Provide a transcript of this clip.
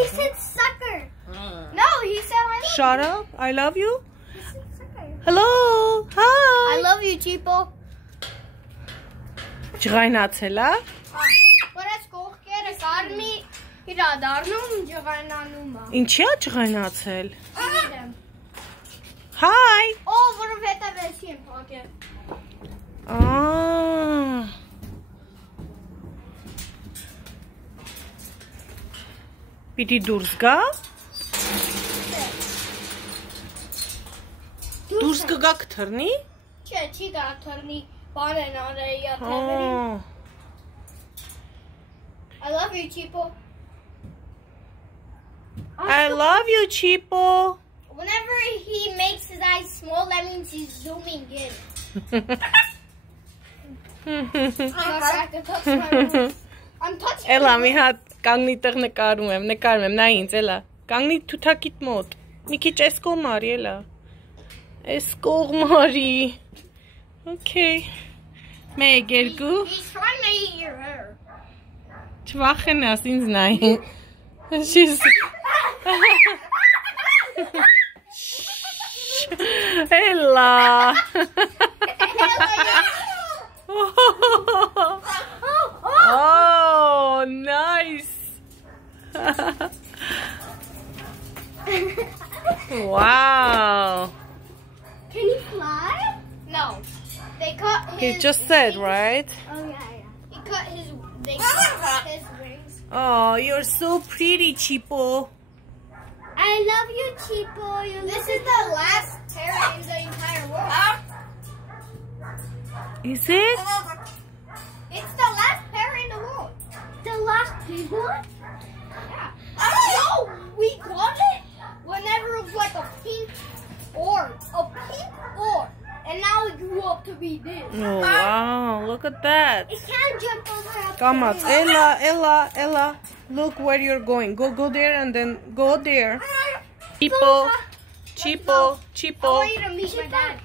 He said sucker. No, he said I love you. Shut up. I love you. He said sucker. Hello. Hi. I love you, Chipo. Ջղայնացել է։ Որ ես կողքերը կարմի իրադառնում ջղայնանում է։ Ինչի՞ է ջղայնացել։ Գիտեմ։ Hi. Օ, որովհետև էսի եմ փակել։ Պիտի դուրս գա։ Դուրս կգա կթռնի։ Չէ, չի գա թռնի, բան են արել թևերին։ I love you, Chipo. I love you, Chipo. Whenever he makes his eyes small, that means he's zooming in. I'm touching. Էլա մի հատ կանգնի տեղ նկարում եմ, նա ինձ էլա։ Կանգնի թութակիտ մոտ։ Մի քիչ էս կողմ արի էլա։ Էս կողմ արի։ Okay. Մեկ, երկու։ He's trying to eat your hair. Չվախենաս ինձ նայ։ She's Ella. Oh, nice. Wow. Can he fly? No. They cut his He just said, right? Oh, yeah. He cut they cut his wings. Oh, you're so pretty, Chipo. I love you, Chipo. This is the last parrot in the entire world. Is it? It's the last parrot in the world. The last big one? Yeah. No, we got it whenever it was like a pink orb. A pink orb. And now it grew up to be this. Oh, wow. Look at that. It can't jump over. Come on. Ella. Look where you're going. Go there and then go there. Chipo. I want you to meet my dad.